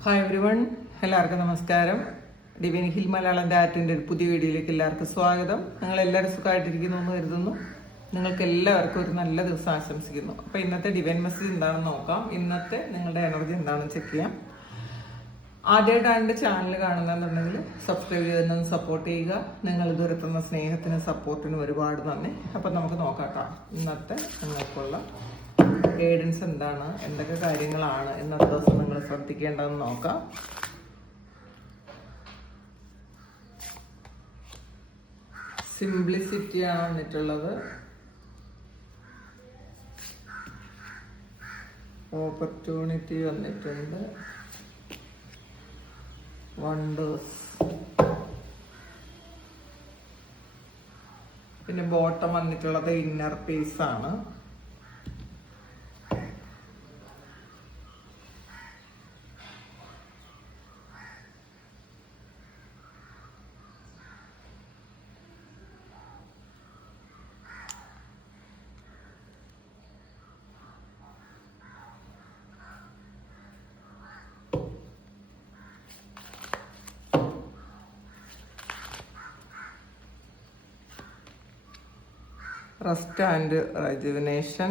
Hi everyone, എല്ലാവർക്കും നമസ്കാരം. Divine hill Malayalam ആറ്റിൻ്റെ ഒരു പുതിയ വീഡിയോയിലേക്ക് എല്ലാവർക്കും സ്വാഗതം. നിങ്ങളെല്ലാവരും സുഖമായിട്ടിരിക്കുന്നു എന്ന് കരുതുന്നു. നിങ്ങൾക്ക് എല്ലാവർക്കും ഒരു നല്ല ദിവസം ആശംസിക്കുന്നു. അപ്പോൾ ഇന്നത്തെ ഡിവൈൻ മെസ്സേജ് എന്താണെന്ന് നോക്കാം. ഇന്നത്തെ നിങ്ങളുടെ എനർജി എന്താണെന്ന് ചെക്ക് ചെയ്യാം. ആദ്യമായിട്ടാണ് എൻ്റെ ചാനൽ കാണുന്നതെന്നുണ്ടെങ്കിൽ സബ്സ്ക്രൈബ് ചെയ്തൊന്ന് സപ്പോർട്ട് ചെയ്യുക. നിങ്ങൾ ഇതുവരെത്തുന്ന സ്നേഹത്തിനും സപ്പോർട്ടിനും ഒരുപാട് നന്ദി. അപ്പം നമുക്ക് നോക്കാം ഇന്നത്തെ നിങ്ങൾക്കുള്ള ഗൈഡൻസ് എന്താണ്, എന്തൊക്കെ കാര്യങ്ങളാണ് ഇന്നത്തെ ദിവസം നിങ്ങൾ ശ്രദ്ധിക്കേണ്ടതെന്ന് നോക്കാം. സിംപ്ലിസിറ്റിയാണ് വന്നിട്ടുള്ളത്. ഓപ്പർച്യൂണിറ്റി വന്നിട്ടുണ്ട്. വണ്ടേഴ്സ്. പിന്നെ ബോട്ടം വന്നിട്ടുള്ളത് ഇന്നർ പീസ് ആണ്. Rest and rejuvenation.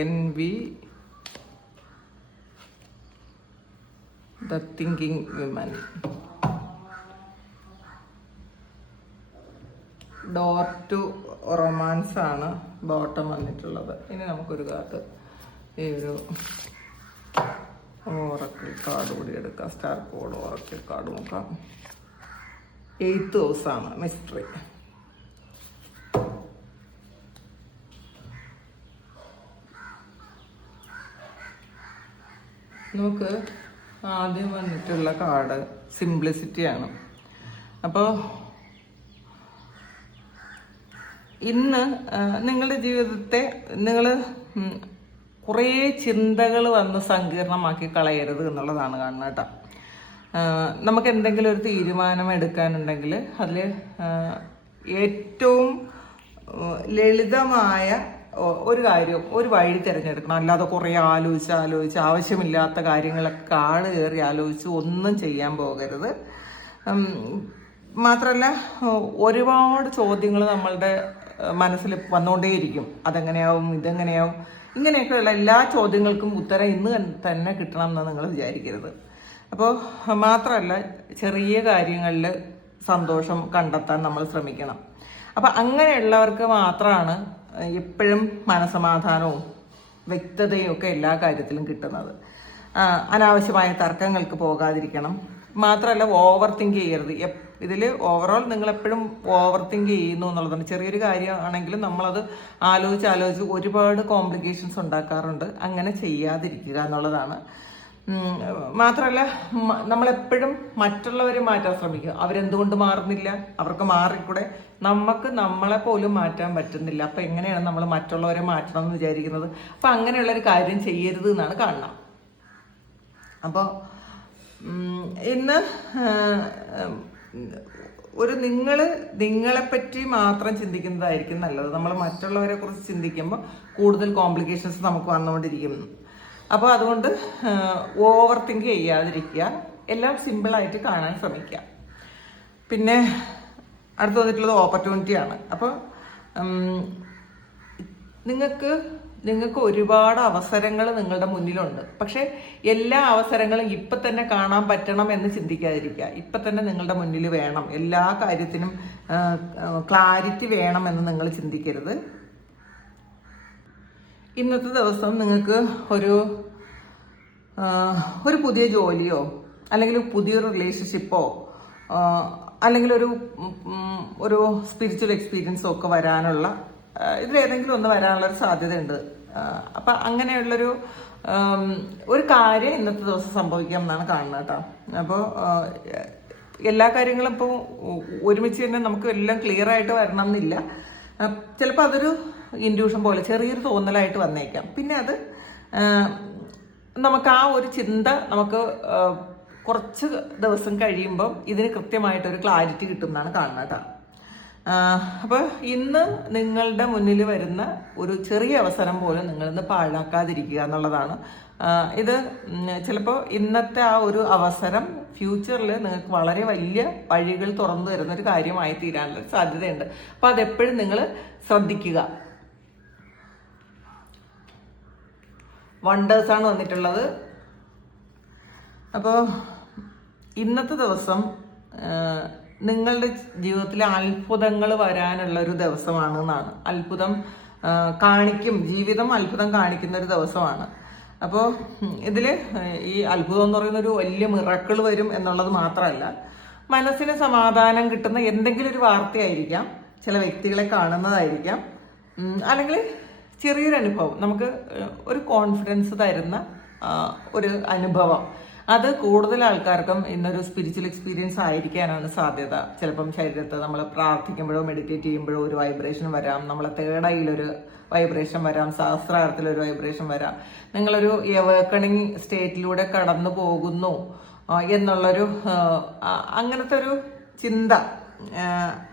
Envy. The thinking woman. Door to romance ആണ് ബോട്ടം വന്നിട്ടുള്ളത്. ഇനി നമുക്കൊരു കാർഡ്, ഈ ഒരു ഓറക്കിൾ കാർഡ് കൂടി എടുക്കാം. സ്റ്റാർ കോഡ് ഓറക്കിൾ കാർഡ് നോക്കാം. 8th ഹൗസാണ് mystery. നമുക്ക് ആദ്യം വന്നിട്ടുള്ള കാർഡ് സിംപ്ലിസിറ്റിയാണ്. അപ്പോൾ ഇന്ന് നിങ്ങളുടെ ജീവിതത്തെ നിങ്ങൾ കുറേ ചിന്തകൾ വന്ന് സങ്കീർണമാക്കി കളയരുത് എന്നുള്ളതാണ് കാണുന്നത് കേട്ടോ. നമുക്ക് എന്തെങ്കിലും ഒരു തീരുമാനം എടുക്കാനുണ്ടെങ്കിൽ അതിൽ ഏറ്റവും ലളിതമായ ഒരു കാര്യം, ഒരു വഴി തിരഞ്ഞെടുക്കണം. അല്ലാതെ കുറേ ആലോചിച്ച് ആവശ്യമില്ലാത്ത കാര്യങ്ങളൊക്കെ കാട് കയറി ആലോചിച്ച് ഒന്നും ചെയ്യാൻ പോകരുത്. മാത്രമല്ല, ഒരുപാട് ചോദ്യങ്ങൾ നമ്മളുടെ മനസ്സിൽ വന്നുകൊണ്ടേയിരിക്കും. അതെങ്ങനെയാവും, ഇതെങ്ങനെയാവും, ഇങ്ങനെയൊക്കെയുള്ള എല്ലാ ചോദ്യങ്ങൾക്കും ഉത്തരം ഇന്ന് തന്നെ കിട്ടണം എന്ന് നിങ്ങൾ വിചാരിക്കരുത്. അപ്പോൾ മാത്രമല്ല, ചെറിയ കാര്യങ്ങളിൽ സന്തോഷം കണ്ടെത്താൻ നമ്മൾ ശ്രമിക്കണം. അപ്പം അങ്ങനെയുള്ളവർക്ക് മാത്രമാണ് എപ്പോഴും മനസമാധാനവും വ്യക്തതയും ഒക്കെ എല്ലാ കാര്യത്തിലും കിട്ടുന്നത്. അനാവശ്യമായ തർക്കങ്ങൾക്ക് പോകാതിരിക്കണം. മാത്രമല്ല, ഓവർ തിങ്ക് ചെയ്യരുത്. ഇതിൽ ഓവറോൾ നിങ്ങൾ എപ്പോഴും ഓവർ തിങ്ക് ചെയ്യുന്നു എന്നുള്ളതാണ്. ചെറിയൊരു കാര്യമാണെങ്കിലും നമ്മളത് ആലോചിച്ച് ഒരുപാട് കോംപ്ലിക്കേഷൻസ് ഉണ്ടാക്കാറുണ്ട്. അങ്ങനെ ചെയ്യാതിരിക്കുക എന്നുള്ളതാണ്. മാത്രമല്ല, നമ്മളെപ്പോഴും മറ്റുള്ളവരെ മാറ്റാൻ ശ്രമിക്കുക. അവരെന്തുകൊണ്ട് മാറുന്നില്ല, അവർക്ക് മാറിക്കൂടെ, നമുക്ക് നമ്മളെ പോലും മാറ്റാൻ പറ്റുന്നില്ല. അപ്പം എങ്ങനെയാണ് നമ്മൾ മറ്റുള്ളവരെ മാറ്റണം എന്ന് വിചാരിക്കുന്നത്? അപ്പം അങ്ങനെയുള്ളൊരു കാര്യം ചെയ്യരുത് എന്നാണ് കാണണം. അപ്പോൾ ഇന്ന് ഒരു നിങ്ങളെപ്പറ്റി മാത്രം ചിന്തിക്കുന്നതായിരിക്കും നല്ലത്. നമ്മൾ മറ്റുള്ളവരെ കുറിച്ച് ചിന്തിക്കുമ്പോൾ കൂടുതൽ കോംപ്ലിക്കേഷൻസ് നമുക്ക് വന്നുകൊണ്ടിരിക്കും. അപ്പോൾ അതുകൊണ്ട് ഓവർ തിങ്ക് ചെയ്യാതിരിക്കുക. എല്ലാം സിമ്പിളായിട്ട് കാണാൻ ശ്രമിക്കുക. പിന്നെ അടുത്ത് വന്നിട്ടുള്ളത് ഓപ്പർച്യൂണിറ്റിയാണ്. അപ്പോൾ നിങ്ങൾക്ക് ഒരുപാട് അവസരങ്ങൾ നിങ്ങളുടെ മുന്നിലുണ്ട്. പക്ഷേ എല്ലാ അവസരങ്ങളും ഇപ്പം തന്നെ കാണാൻ പറ്റണം എന്ന് ചിന്തിക്കാതിരിക്കുക. ഇപ്പം തന്നെ നിങ്ങളുടെ മുന്നിൽ വേണം, എല്ലാ കാര്യത്തിനും ക്ലാരിറ്റി വേണമെന്ന് നിങ്ങൾ ചിന്തിക്കരുത്. ഇന്നത്തെ ദിവസം നിങ്ങൾക്ക് ഒരു പുതിയ ജോലിയോ അല്ലെങ്കിൽ പുതിയൊരു റിലേഷൻഷിപ്പോ അല്ലെങ്കിൽ ഒരു സ്പിരിച്വൽ എക്സ്പീരിയൻസോ ഒക്കെ വരാനുള്ള, ഇതിലേതെങ്കിലും ഒന്ന് വരാനുള്ളൊരു സാധ്യതയുണ്ട്. അപ്പം അങ്ങനെയുള്ളൊരു കാര്യം ഇന്നത്തെ ദിവസം സംഭവിക്കാം എന്നാണ് കാണുന്നത് കേട്ടോ. അപ്പോൾ എല്ലാ കാര്യങ്ങളും ഇപ്പോൾ ഒരുമിച്ച് തന്നെ നമുക്ക് എല്ലാം ക്ലിയർ ആയിട്ട് വരണം എന്നില്ല. ചിലപ്പോൾ അതൊരു ഇൻഡ്യൂഷൻ പോലെ ചെറിയൊരു തോന്നലായിട്ട് വന്നേക്കാം. പിന്നെ അത് നമുക്ക് ആ ഒരു ചിന്ത നമുക്ക് കുറച്ച് ദിവസം കഴിയുമ്പം ഇതിന് കൃത്യമായിട്ടൊരു ക്ലാരിറ്റി കിട്ടും എന്നാണ് കാണുന്നത് കേട്ടോ. അപ്പോൾ ഇന്ന് നിങ്ങളുടെ മുന്നിൽ വരുന്ന ഒരു ചെറിയ അവസരം പോലും നിങ്ങളിന്ന് പാഴാക്കാതിരിക്കുക എന്നുള്ളതാണ്. ഇത് ചിലപ്പോൾ ഇന്നത്തെ ആ ഒരു അവസരം ഫ്യൂച്ചറിൽ നിങ്ങൾക്ക് വളരെ വലിയ വഴികൾ തുറന്നു തരുന്ന ഒരു കാര്യമായി തീരാനുള്ള സാധ്യതയുണ്ട്. അപ്പോൾ അതെപ്പോഴും നിങ്ങൾ ശ്രദ്ധിക്കുക. വണ്ടേഴ്സാണ് വന്നിട്ടുള്ളത്. അപ്പോൾ ഇന്നത്തെ ദിവസം നിങ്ങളുടെ ജീവിതത്തിലെ അത്ഭുതങ്ങൾ വരാനുള്ള ഒരു ദിവസമാണെന്നാണ്. അത്ഭുതം കാണിക്കും, ജീവിതം അത്ഭുതം കാണിക്കുന്ന ഒരു ദിവസമാണ്. അപ്പോൾ ഇതിൽ ഈ അത്ഭുതം എന്ന് പറയുന്ന ഒരു വലിയ മിറക്കിൾ വരും എന്നുള്ളത് മാത്രമല്ല, മനസ്സിന് സമാധാനം കിട്ടുന്ന എന്തെങ്കിലും ഒരു വാർത്തയായിരിക്കാം, ചില വ്യക്തികളെ കാണുന്നതായിരിക്കാം, അല്ലെങ്കിൽ ചെറിയൊരു അനുഭവം, നമുക്ക് ഒരു കോൺഫിഡൻസ് തരുന്ന ഒരു അനുഭവം. അത് കൂടുതൽ ആൾക്കാർക്കും ഇന്നൊരു സ്പിരിച്വൽ എക്സ്പീരിയൻസ് ആയിരിക്കാനാണ് സാധ്യത. ചിലപ്പം ശരീരത്ത് നമ്മൾ പ്രാർത്ഥിക്കുമ്പോഴോ മെഡിറ്റേറ്റ് ചെയ്യുമ്പോഴോ ഒരു വൈബ്രേഷൻ വരാം, നമ്മളെ തേടയിലൊരു വൈബ്രേഷൻ വരാം, സഹസ്രാരത്തിലൊരു വൈബ്രേഷൻ വരാം. നിങ്ങളൊരു എവേക്കണിങ് സ്റ്റേറ്റിലൂടെ കടന്നു പോകുന്നു എന്നുള്ളൊരു അങ്ങനത്തെ ഒരു ചിന്ത,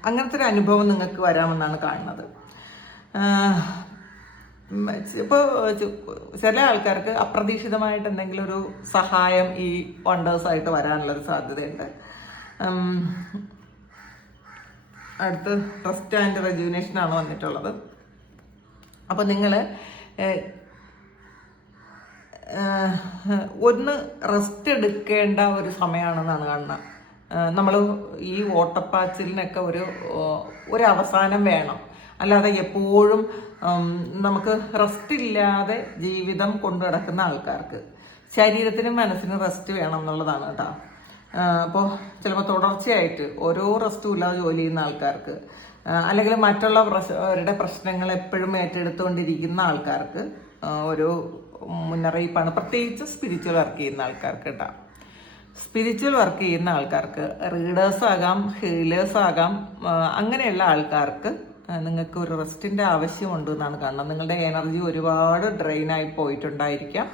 അങ്ങനത്തെ ഒരു അനുഭവം നിങ്ങൾക്ക് വരാമെന്നാണ് കാണുന്നത്. ഇപ്പോൾ ചില ആൾക്കാർക്ക് അപ്രതീക്ഷിതമായിട്ട് എന്തെങ്കിലും ഒരു സഹായം ഈ വണ്ടേഴ്സായിട്ട് വരാനുള്ളൊരു സാധ്യതയുണ്ട്. അടുത്ത് റെസ്റ്റ് ആൻഡ് റെജുവിനേഷൻ ആണ് വന്നിട്ടുള്ളത്. അപ്പോൾ നിങ്ങൾ ഒന്ന് റെസ്റ്റ് എടുക്കേണ്ട ഒരു സമയമാണെന്നാണ് കാണുന്നത്. നമ്മൾ ഈ ഓട്ടപ്പാച്ചിലിനൊക്കെ ഒരു അവസാനം വേണം. അല്ലാതെ എപ്പോഴും നമുക്ക് റെസ്റ്റ് ഇല്ലാതെ ജീവിതം കൊണ്ടു നടക്കുന്ന ആൾക്കാർക്ക് ശരീരത്തിനും മനസ്സിനും റെസ്റ്റ് വേണം എന്നുള്ളതാണ് കേട്ടോ. അപ്പോൾ ചിലപ്പോൾ തുടർച്ചയായിട്ട് ഓരോ റെസ്റ്റും ഇല്ലാതെ ജോലി ചെയ്യുന്ന ആൾക്കാർക്ക്, അല്ലെങ്കിൽ മറ്റുള്ളവരുടെ പ്രശ്നങ്ങൾ എപ്പോഴും ഏറ്റെടുത്തുകൊണ്ടിരിക്കുന്ന ആൾക്കാർക്ക് ഒരു മുന്നറിയിപ്പാണ്, പ്രത്യേകിച്ച് സ്പിരിച്വൽ വർക്ക് ചെയ്യുന്ന ആൾക്കാർക്ക് കേട്ടോ. സ്പിരിച്വൽ വർക്ക് ചെയ്യുന്ന ആൾക്കാർക്ക്, റീഡേഴ്സ് ആകാം, ഹീലേഴ്സ് ആകാം, അങ്ങനെയുള്ള ആൾക്കാർക്ക് നിങ്ങൾക്ക് ഒരു റെസ്റ്റിൻ്റെ ആവശ്യമുണ്ട് എന്നാണ് കാണുന്നത്. നിങ്ങളുടെ എനർജി ഒരുപാട് ഡ്രെയിനായി പോയിട്ടുണ്ടായിരിക്കാം.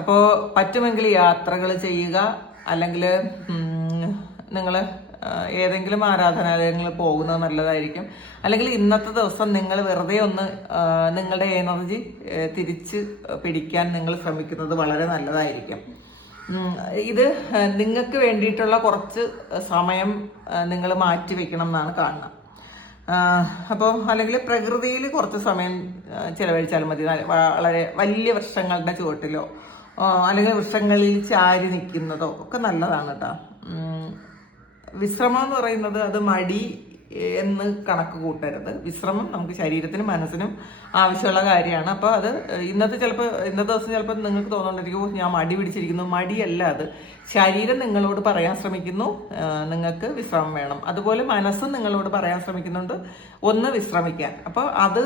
അപ്പോൾ പറ്റുമെങ്കിൽ യാത്രകൾ ചെയ്യുക, അല്ലെങ്കിൽ നിങ്ങൾ ഏതെങ്കിലും ആരാധനാലയങ്ങളിൽ പോകുന്നത് നല്ലതായിരിക്കും. അല്ലെങ്കിൽ ഇന്നത്തെ ദിവസം നിങ്ങൾ വെറുതെ ഒന്ന് നിങ്ങളുടെ എനർജി തിരിച്ച് പിടിക്കാൻ നിങ്ങൾ ശ്രമിക്കുന്നത് വളരെ നല്ലതായിരിക്കും. ഇത് നിങ്ങൾക്ക് വേണ്ടിയിട്ടുള്ള കുറച്ച് സമയം നിങ്ങൾ മാറ്റി വെക്കണം എന്നാണ് കാണുന്നത്. അപ്പോൾ അല്ലെങ്കിൽ പ്രകൃതിയിൽ കുറച്ച് സമയം ചിലവഴിച്ചാൽ മതി. വളരെ വലിയ വൃക്ഷങ്ങളുടെ ചുവട്ടിലോ അല്ലെങ്കിൽ വൃക്ഷങ്ങളിൽ ചാരി നിൽക്കുന്നതോ ഒക്കെ നല്ലതാണ് കേട്ടോ. വിശ്രമം എന്ന് പറയുന്നത് അത് മടി എന്ന് കണക്ക് കൂട്ടരുത്. വിശ്രമം നമുക്ക് ശരീരത്തിനും മനസ്സിനും ആവശ്യമുള്ള കാര്യമാണ്. അപ്പോൾ അത് ഇന്നത്തെ ദിവസം ചിലപ്പോൾ നിങ്ങൾക്ക് തോന്നുന്നുണ്ടായിരിക്കും ഞാൻ മടി പിടിച്ചിരിക്കുന്നു. മടിയല്ല അത്. ശരീരം നിങ്ങളോട് പറയാൻ ശ്രമിക്കുന്നു നിങ്ങൾക്ക് വിശ്രമം വേണം. അതുപോലെ മനസ്സും നിങ്ങളോട് പറയാൻ ശ്രമിക്കുന്നുണ്ട് ഒന്ന് വിശ്രമിക്കാൻ. അപ്പോൾ അത്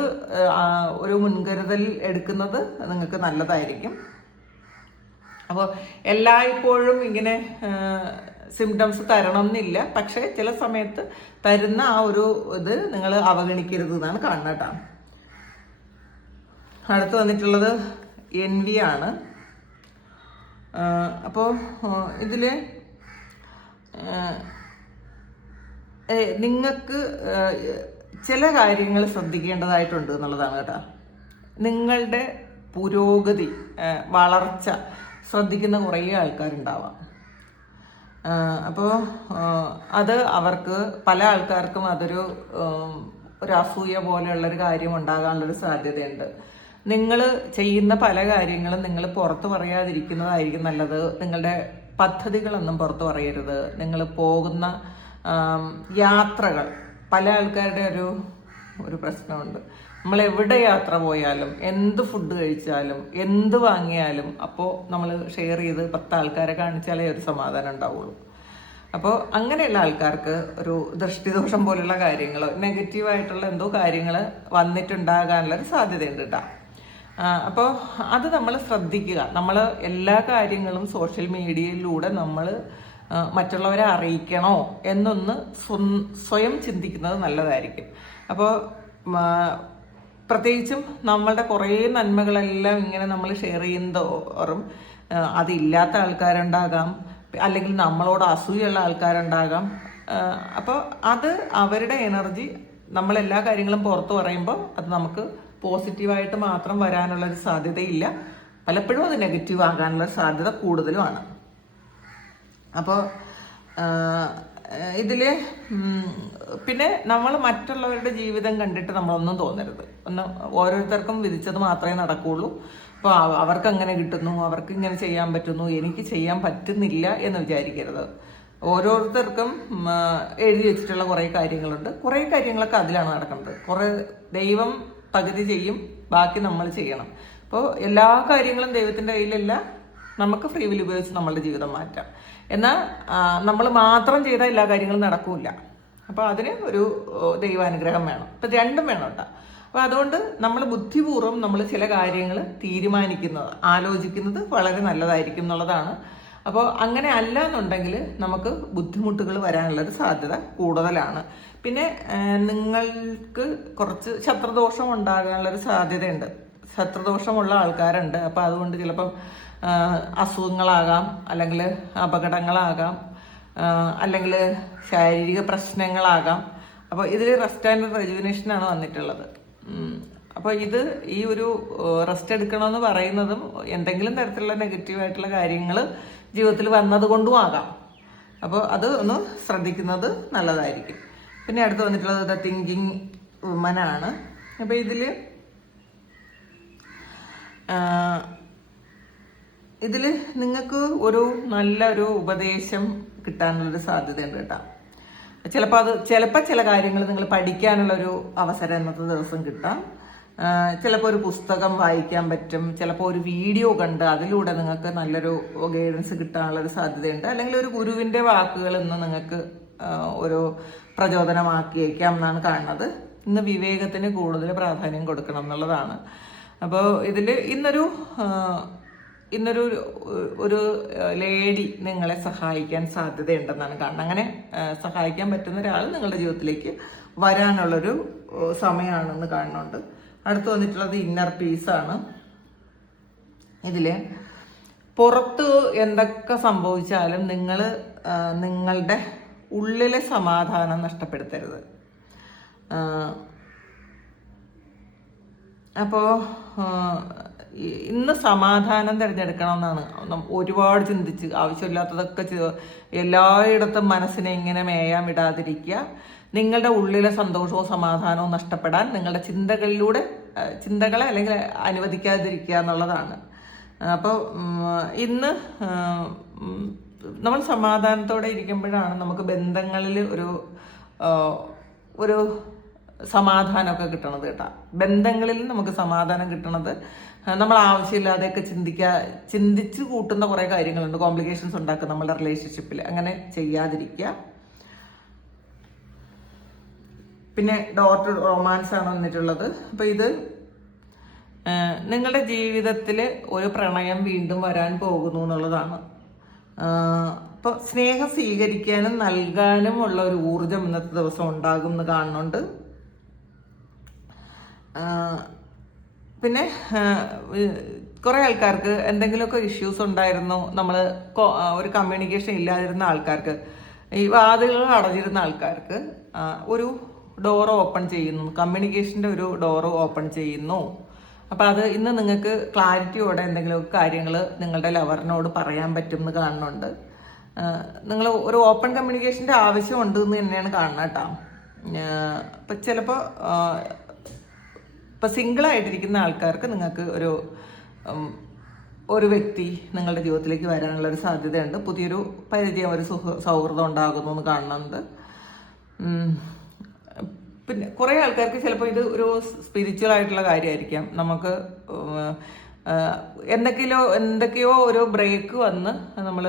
ഒരു മുൻകരുതൽ എടുക്കുന്നത് നിങ്ങൾക്ക് നല്ലതായിരിക്കും. അപ്പോൾ എല്ലായ്പ്പോഴും ഇങ്ങനെ സിംറ്റംസ് തരണം എന്നില്ല, പക്ഷേ ചില സമയത്ത് തരുന്ന ആ ഒരു ഇത് നിങ്ങൾ അവഗണിക്കരുത് എന്നാണ് കാണുന്നത് കേട്ടോ. അടുത്ത് വന്നിട്ടുള്ളത് എൻവി ആണ്. അപ്പോൾ ഇതിൽ നിങ്ങൾക്ക് ചില കാര്യങ്ങൾ ശ്രദ്ധിക്കേണ്ടതായിട്ടുണ്ട് എന്നുള്ളതാണ് കേട്ടോ. നിങ്ങളുടെ പുരോഗതി, വളർച്ച ശ്രദ്ധിക്കുന്ന കുറേ ആൾക്കാരുണ്ടാവാം. അപ്പോൾ അത് അവർക്ക് പല ആൾക്കാർക്കും അതൊരു അസൂയ പോലെയുള്ളൊരു കാര്യം ഉണ്ടാകാനുള്ളൊരു സാധ്യതയുണ്ട്. നിങ്ങൾ ചെയ്യുന്ന പല കാര്യങ്ങളും നിങ്ങൾ പുറത്ത് പറയാതിരിക്കുന്നതായിരിക്കും നല്ലത്. നിങ്ങളുടെ പദ്ധതികളൊന്നും പുറത്ത് പറയരുത്. നിങ്ങൾ പോകുന്ന യാത്രകൾ, പല ആൾക്കാരുടെ ഒരു പ്രശ്നമുണ്ട്. നമ്മൾ എവിടെ യാത്ര പോയാലും, എന്ത് ഫുഡ് കഴിച്ചാലും, എന്ത് വാങ്ങിയാലും അപ്പോൾ നമ്മൾ ഷെയർ ചെയ്ത് 10 ആൾക്കാരെ കാണിച്ചാലേ ഒരു സമാധാനം ഉണ്ടാവുള്ളൂ. അപ്പോൾ അങ്ങനെയുള്ള ആൾക്കാർക്ക് ഒരു ദൃഷ്ടിദോഷം പോലുള്ള കാര്യങ്ങൾ, നെഗറ്റീവായിട്ടുള്ള എന്തോ കാര്യങ്ങൾ വന്നിട്ടുണ്ടാകാനുള്ളൊരു സാധ്യതയുണ്ട് കേട്ടോ. അപ്പോൾ അത് നമ്മൾ ശ്രദ്ധിക്കുക. നമ്മൾ എല്ലാ കാര്യങ്ങളും സോഷ്യൽ മീഡിയയിലൂടെ നമ്മൾ മറ്റുള്ളവരെ അറിയിക്കണോ എന്നൊന്ന് സ്വയം ചിന്തിക്കുന്നത് നല്ലതായിരിക്കും. അപ്പോൾ പ്രത്യേകിച്ചും നമ്മളുടെ കുറേ നന്മകളെല്ലാം ഇങ്ങനെ നമ്മൾ ഷെയർ ചെയ്യുന്നതോറും അതില്ലാത്ത ആൾക്കാരുണ്ടാകാം, അല്ലെങ്കിൽ നമ്മളോട് അസൂയുള്ള ആൾക്കാരുണ്ടാകാം. അപ്പോൾ അത് അവരുടെ എനർജി നമ്മളെല്ലാ കാര്യങ്ങളും പുറത്ത് പറയുമ്പോൾ അത് നമുക്ക് പോസിറ്റീവായിട്ട് മാത്രം വരാനുള്ളൊരു സാധ്യതയില്ല, പലപ്പോഴും അത് നെഗറ്റീവ് ആകാനുള്ള സാധ്യത കൂടുതലുമാണ്. അപ്പോൾ ഇതിൽ പിന്നെ നമ്മൾ മറ്റുള്ളവരുടെ ജീവിതം കണ്ടിട്ട് നമ്മളൊന്നും തോന്നരുത്. ഓരോരുത്തർക്കും വിധിച്ചത് മാത്രമേ നടക്കുകയുള്ളൂ. അപ്പോൾ അവർക്ക് അങ്ങനെ കിട്ടുന്നു, അവർക്ക് ഇങ്ങനെ ചെയ്യാൻ പറ്റുന്നു, എനിക്ക് ചെയ്യാൻ പറ്റുന്നില്ല എന്ന് വിചാരിക്കരുത്. ഓരോരുത്തർക്കും എഴുതി വെച്ചിട്ടുള്ള കുറേ കാര്യങ്ങളുണ്ട്. കുറേ കാര്യങ്ങളൊക്കെ അതിലാണ് നടക്കുന്നത്. കുറേ ദൈവം പകുതി ചെയ്യും, ബാക്കി നമ്മൾ ചെയ്യണം. അപ്പോൾ എല്ലാ കാര്യങ്ങളും ദൈവത്തിൻ്റെ കയ്യിലല്ല, നമുക്ക് ഫ്രീ വിൽ ഉപയോഗിച്ച് നമ്മളുടെ ജീവിതം മാറ്റാം. എന്നാൽ നമ്മൾ മാത്രം ചെയ്താൽ എല്ലാ കാര്യങ്ങളും നടക്കില്ല. അപ്പോൾ അതിന് ഒരു ദൈവാനുഗ്രഹം വേണം. അപ്പം രണ്ടും വേണം കേട്ടോ. അപ്പോൾ അതുകൊണ്ട് നമ്മൾ ബുദ്ധിപൂർവ്വം നമ്മൾ ചില കാര്യങ്ങൾ തീരുമാനിക്കുന്നത്, ആലോചിക്കുന്നത് വളരെ നല്ലതായിരിക്കും എന്നുള്ളതാണ്. അപ്പോൾ അങ്ങനെ അല്ല എന്നുണ്ടെങ്കിൽ നമുക്ക് ബുദ്ധിമുട്ടുകൾ വരാനുള്ളൊരു സാധ്യത കൂടുതലാണ്. പിന്നെ നിങ്ങൾക്ക് കുറച്ച് ശത്രുദോഷം ഉണ്ടാകാനുള്ളൊരു സാധ്യതയുണ്ട്. ശത്രുദോഷമുള്ള ആൾക്കാരുണ്ട്. അപ്പോൾ അതുകൊണ്ട് ചിലപ്പം അസുഖങ്ങളാകാം, അല്ലെങ്കിൽ അപകടങ്ങളാകാം, അല്ലെങ്കിൽ ശാരീരിക പ്രശ്നങ്ങളാകാം. അപ്പോൾ ഇതിൽ റെസ്റ്റ് ആൻഡ് റെജുവിനേഷനാണ് വന്നിട്ടുള്ളത്. അപ്പോൾ ഈ ഒരു റെസ്റ്റ് എടുക്കണമെന്ന് പറയുന്നതും എന്തെങ്കിലും തരത്തിലുള്ള നെഗറ്റീവായിട്ടുള്ള കാര്യങ്ങൾ ജീവിതത്തിൽ വന്നത് കൊണ്ടും ആകാം. അപ്പോൾ അത് ഒന്ന് ശ്രദ്ധിക്കുന്നത് നല്ലതായിരിക്കും. പിന്നെ അടുത്ത് വന്നിട്ടുള്ളത് ദ തിങ്കിങ് വുമനാണ്. അപ്പോൾ ഇതിൽ നിങ്ങൾക്ക് ഒരു നല്ലൊരു ഉപദേശം കിട്ടാനുള്ളൊരു സാധ്യതയുണ്ട് കേട്ടോ. ചിലപ്പോൾ ചില കാര്യങ്ങൾ നിങ്ങൾ പഠിക്കാനുള്ളൊരു അവസരം ഇന്നത്തെ ദിവസം കിട്ടാം. ചിലപ്പോൾ ഒരു പുസ്തകം വായിക്കാൻ പറ്റും, ചിലപ്പോൾ ഒരു വീഡിയോ കണ്ട് അതിലൂടെ നിങ്ങൾക്ക് നല്ലൊരു ഗൈഡൻസ് കിട്ടാനുള്ളൊരു സാധ്യതയുണ്ട്. അല്ലെങ്കിൽ ഒരു ഗുരുവിൻ്റെ വാക്കുകൾ ഇന്ന് നിങ്ങൾക്ക് ഒരു പ്രചോദനമാക്കിയേക്കാം എന്നാണ് കാണുന്നത്. ഇന്ന് വിവേകത്തിന് കൂടുതൽ പ്രാധാന്യം കൊടുക്കണം എന്നുള്ളതാണ്. അപ്പോൾ ഇതിൽ ഇന്നൊരു ഒരു ലേഡി നിങ്ങളെ സഹായിക്കാൻ സാധ്യതയുണ്ടെന്നാണ് കാണുന്നത്. അങ്ങനെ സഹായിക്കാൻ പറ്റുന്ന ഒരാൾ നിങ്ങളുടെ ജീവിതത്തിലേക്ക് വരാനുള്ളൊരു സമയമാണെന്ന് കാണുന്നുണ്ട്. അടുത്ത് വന്നിട്ടുള്ളത് ഇന്നർ പീസാണ്. ഇതിൽ പുറത്ത് എന്തൊക്കെ സംഭവിച്ചാലും നിങ്ങൾ നിങ്ങളുടെ ഉള്ളിലെ സമാധാനം നഷ്ടപ്പെടുത്തരുത്. അപ്പോൾ ഇന്ന് സമാധാനം തിരഞ്ഞെടുക്കണമെന്നാണ്. ഒരുപാട് ചിന്തിച്ച് ആവശ്യമില്ലാത്തതൊക്കെ എല്ലായിടത്തും മനസ്സിനെ ഇങ്ങനെ മേയാൻ വിടാതിരിക്കുക. നിങ്ങളുടെ ഉള്ളിലെ സന്തോഷവും സമാധാനവും നഷ്ടപ്പെടാൻ നിങ്ങളുടെ ചിന്തകളെ അല്ലെങ്കിൽ അനുവദിക്കാതിരിക്കുക എന്നുള്ളതാണ്. അപ്പോൾ ഇന്ന് നമ്മൾ സമാധാനത്തോടെ ഇരിക്കുമ്പോഴാണ് നമുക്ക് ബന്ധങ്ങളിൽ ഒരു സമാധാനമൊക്കെ കിട്ടണത് കേട്ടോ. ബന്ധങ്ങളിൽ നമുക്ക് സമാധാനം കിട്ടണത് നമ്മൾ ആവശ്യമില്ലാതെയൊക്കെ ചിന്തിച്ച് കൂട്ടുന്ന കുറേ കാര്യങ്ങളുണ്ട്, കോംപ്ലിക്കേഷൻസ് ഉണ്ടാക്കും നമ്മളുടെ റിലേഷൻഷിപ്പിൽ. അങ്ങനെ ചെയ്യാതിരിക്കുക. പിന്നെ ഡോട്ട് റൊമാൻസ് ആണ് വന്നിട്ടുള്ളത്. അപ്പോൾ ഇത് നിങ്ങളുടെ ജീവിതത്തിൽ ഒരു പ്രണയം വീണ്ടും വരാൻ പോകുന്നു എന്നുള്ളതാണ്. അപ്പോൾ സ്നേഹം സ്വീകരിക്കാനും നൽകാനും ഉള്ള ഒരു ഊർജം ഇന്നത്തെ ദിവസം ഉണ്ടാകും എന്ന് കാണുന്നുണ്ട്. പിന്നെ കുറേ ആൾക്കാർക്ക് എന്തെങ്കിലുമൊക്കെ ഇഷ്യൂസ് ഉണ്ടായിരുന്നു, നമ്മൾ ഒരു കമ്മ്യൂണിക്കേഷൻ ഇല്ലാതിരുന്ന ആൾക്കാർക്ക്, ഈ വാതിലുകൾ അടഞ്ഞിരുന്ന ആൾക്കാർക്ക് ഒരു ഡോറ് ഓപ്പൺ ചെയ്യുന്നു, കമ്മ്യൂണിക്കേഷൻ്റെ ഒരു ഡോറ് ഓപ്പൺ ചെയ്യുന്നു. അപ്പോൾ അത് ഇന്ന് നിങ്ങൾക്ക് ക്ലാരിറ്റിയോടെ എന്തെങ്കിലുമൊക്കെ കാര്യങ്ങൾ നിങ്ങളുടെ ലവറിനോട് പറയാൻ പറ്റും എന്ന് കാണുന്നുണ്ട്. നിങ്ങൾ ഒരു ഓപ്പൺ കമ്മ്യൂണിക്കേഷൻ്റെ ആവശ്യമുണ്ട് എന്ന് തന്നെയാണ് കാണുന്നത് കേട്ടോ. ഇപ്പം ചിലപ്പോൾ ഇപ്പം സിംഗിളായിട്ടിരിക്കുന്ന ആൾക്കാർക്ക് നിങ്ങൾക്ക് ഒരു വ്യക്തി നിങ്ങളുടെ ജീവിതത്തിലേക്ക് വരാനുള്ളൊരു സാധ്യതയുണ്ട്. പുതിയൊരു പരിചയം, ഒരു സൗഹൃദം ഉണ്ടാകുന്നു എന്ന് കാണുന്നുണ്ട്. പിന്നെ കുറേ ആൾക്കാർക്ക് ചിലപ്പോൾ ഇത് ഒരു സ്പിരിച്വൽ ആയിട്ടുള്ള കാര്യമായിരിക്കാം. നമുക്ക് എന്തൊക്കെയോ ഒരു ബ്രേക്ക് വന്ന് നമ്മൾ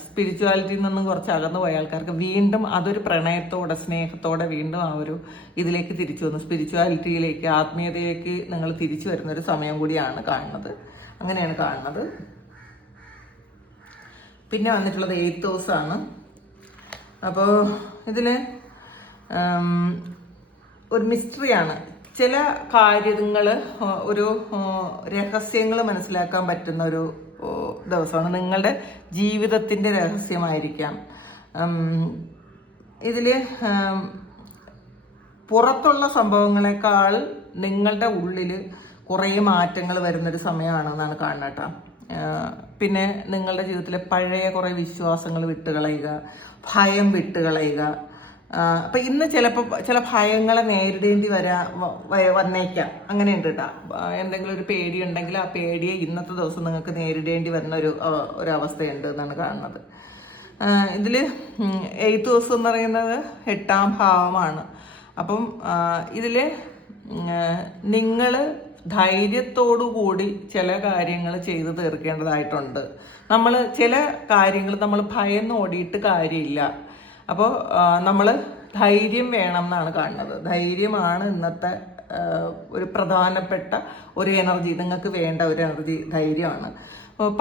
സ്പിരിച്വാലിറ്റിയിൽ നിന്നും കുറച്ച് അകന്നു പോയ ആൾക്കാർക്ക് വീണ്ടും അതൊരു പ്രണയത്തോടെ സ്നേഹത്തോടെ വീണ്ടും ആ ഒരു ഇതിലേക്ക് തിരിച്ചു വന്നു, സ്പിരിച്വാലിറ്റിയിലേക്ക്, ആത്മീയതയിലേക്ക് നിങ്ങൾ തിരിച്ചു വരുന്നൊരു സമയം കൂടിയാണ് കാണുന്നത്. അങ്ങനെയാണ് കാണുന്നത്. പിന്നെ വന്നിട്ടുള്ളത് 8th ഹൗസാണ്. അപ്പോൾ ഇതിൽ ഒരു മിസ്റ്ററിയാണ്. ചില കാര്യങ്ങൾ, ഒരു രഹസ്യങ്ങൾ മനസ്സിലാക്കാൻ പറ്റുന്ന ഒരു ദിവസമാണ്. നിങ്ങളുടെ ജീവിതത്തിൻ്റെ രഹസ്യമായിരിക്കാം. ഇതിൽ പുറത്തുള്ള സംഭവങ്ങളെക്കാൾ നിങ്ങളുടെ ഉള്ളിൽ കുറേ മാറ്റങ്ങൾ വരുന്നൊരു സമയമാണെന്നാണ് കാണുന്നത് കേട്ടോ. പിന്നെ നിങ്ങളുടെ ജീവിതത്തിലെ പഴയ കുറേ വിശ്വാസങ്ങൾ വിട്ടുകളയുക, ഭയം വിട്ടുകളയുക. അപ്പം ഇന്ന് ചിലപ്പോൾ ചില ഭയങ്ങളെ നേരിടേണ്ടി വന്നേക്കാം. അങ്ങനെയുണ്ട് കേട്ടോ. എന്തെങ്കിലും ഒരു പേടി ഉണ്ടെങ്കിൽ ആ പേടിയെ ഇന്നത്തെ ദിവസം നിങ്ങൾക്ക് നേരിടേണ്ടി വരുന്ന ഒരു അവസ്ഥയുണ്ട് എന്നാണ് കാണുന്നത്. ഇതിൽ 8th ദിവസം എന്ന് പറയുന്നത് 8ാം ഭാവമാണ്. അപ്പം ഇതിൽ നിങ്ങൾ ധൈര്യത്തോടു കൂടി ചില കാര്യങ്ങൾ ചെയ്തു തീർക്കേണ്ടതായിട്ടുണ്ട്. നമ്മൾ ചില കാര്യങ്ങൾ നമ്മൾ ഭയന്ന് ഓടിയിട്ട് കാര്യമില്ല. അപ്പോൾ നമ്മൾ ധൈര്യം വേണം എന്നാണ് കാണുന്നത്. ധൈര്യമാണ് ഇന്നത്തെ ഒരു പ്രധാനപ്പെട്ട ഒരു എനർജി. നിങ്ങൾക്ക് വേണ്ട ഒരു എനർജി ധൈര്യമാണ്.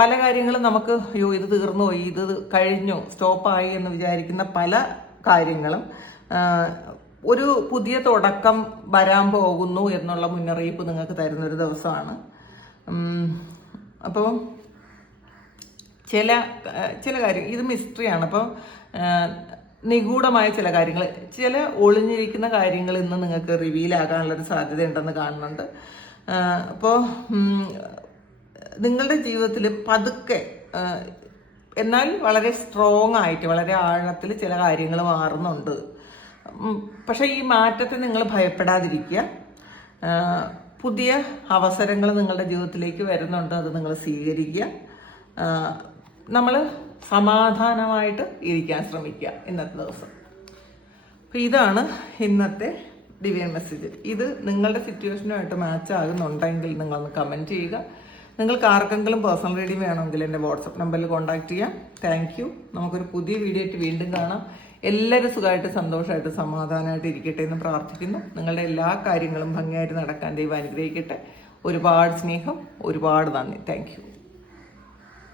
പല കാര്യങ്ങളും നമുക്ക് ഇത് തീർന്നു പോയി, ഇത് കഴിഞ്ഞു, സ്റ്റോപ്പായി എന്ന് വിചാരിക്കുന്ന പല കാര്യങ്ങളും ഒരു പുതിയ തുടക്കം വരാൻ പോകുന്നു എന്നുള്ള മുന്നറിയിപ്പ് നിങ്ങൾക്ക് തരുന്നൊരു ദിവസമാണ്. അപ്പോൾ ചില കാര്യം ഇത് മിസ്റ്ററിയാണ്. അപ്പോൾ നിഗൂഢമായ ചില കാര്യങ്ങൾ, ചില ഒളിഞ്ഞിരിക്കുന്ന കാര്യങ്ങൾ ഇന്ന് നിങ്ങൾക്ക് റിവീലാകാനുള്ളൊരു സാധ്യത ഉണ്ടെന്ന് കാണുന്നുണ്ട്. അപ്പോൾ നിങ്ങളുടെ ജീവിതത്തിൽ പതുക്കെ എന്നാൽ വളരെ സ്ട്രോങ് ആയിട്ട് വളരെ ആഴത്തിൽ ചില കാര്യങ്ങൾ മാറുന്നുണ്ട്. പക്ഷെ ഈ മാറ്റത്തെ നിങ്ങൾ ഭയപ്പെടാതിരിക്കുക. പുതിയ അവസരങ്ങൾ നിങ്ങളുടെ ജീവിതത്തിലേക്ക് വരുന്നുണ്ട്, അത് നിങ്ങൾ സ്വീകരിക്കുക. നമ്മൾ സമാധാനമായിട്ട് ഇരിക്കാൻ ശ്രമിക്കുക ഇന്നത്തെ ദിവസം. അപ്പോൾ ഇതാണ് ഇന്നത്തെ ഡിവൈൻ മെസ്സേജ്. ഇത് നിങ്ങളുടെ സിറ്റുവേഷനുമായിട്ട് മാച്ച് ആകുന്നുണ്ടെങ്കിൽ നിങ്ങളൊന്ന് കമൻറ്റ് ചെയ്യുക. നിങ്ങൾക്ക് ആർക്കെങ്കിലും പേഴ്സണൽ റീഡിംഗ് വേണമെങ്കിൽ എൻ്റെ വാട്സപ്പ് നമ്പറിൽ കോൺടാക്ട് ചെയ്യാം. Thank you. നമുക്കൊരു പുതിയ വീഡിയോ ആയിട്ട് വീണ്ടും കാണാം. എല്ലാവരും സുഖമായിട്ട് സന്തോഷമായിട്ട് സമാധാനമായിട്ട് ഇരിക്കട്ടെ എന്ന് പ്രാർത്ഥിക്കുന്നു. നിങ്ങളുടെ എല്ലാ കാര്യങ്ങളും ഭംഗിയായിട്ട് നടക്കാൻ ദൈവം അനുഗ്രഹിക്കട്ടെ. ഒരുപാട് സ്നേഹം, ഒരുപാട് നന്ദി. Thank you.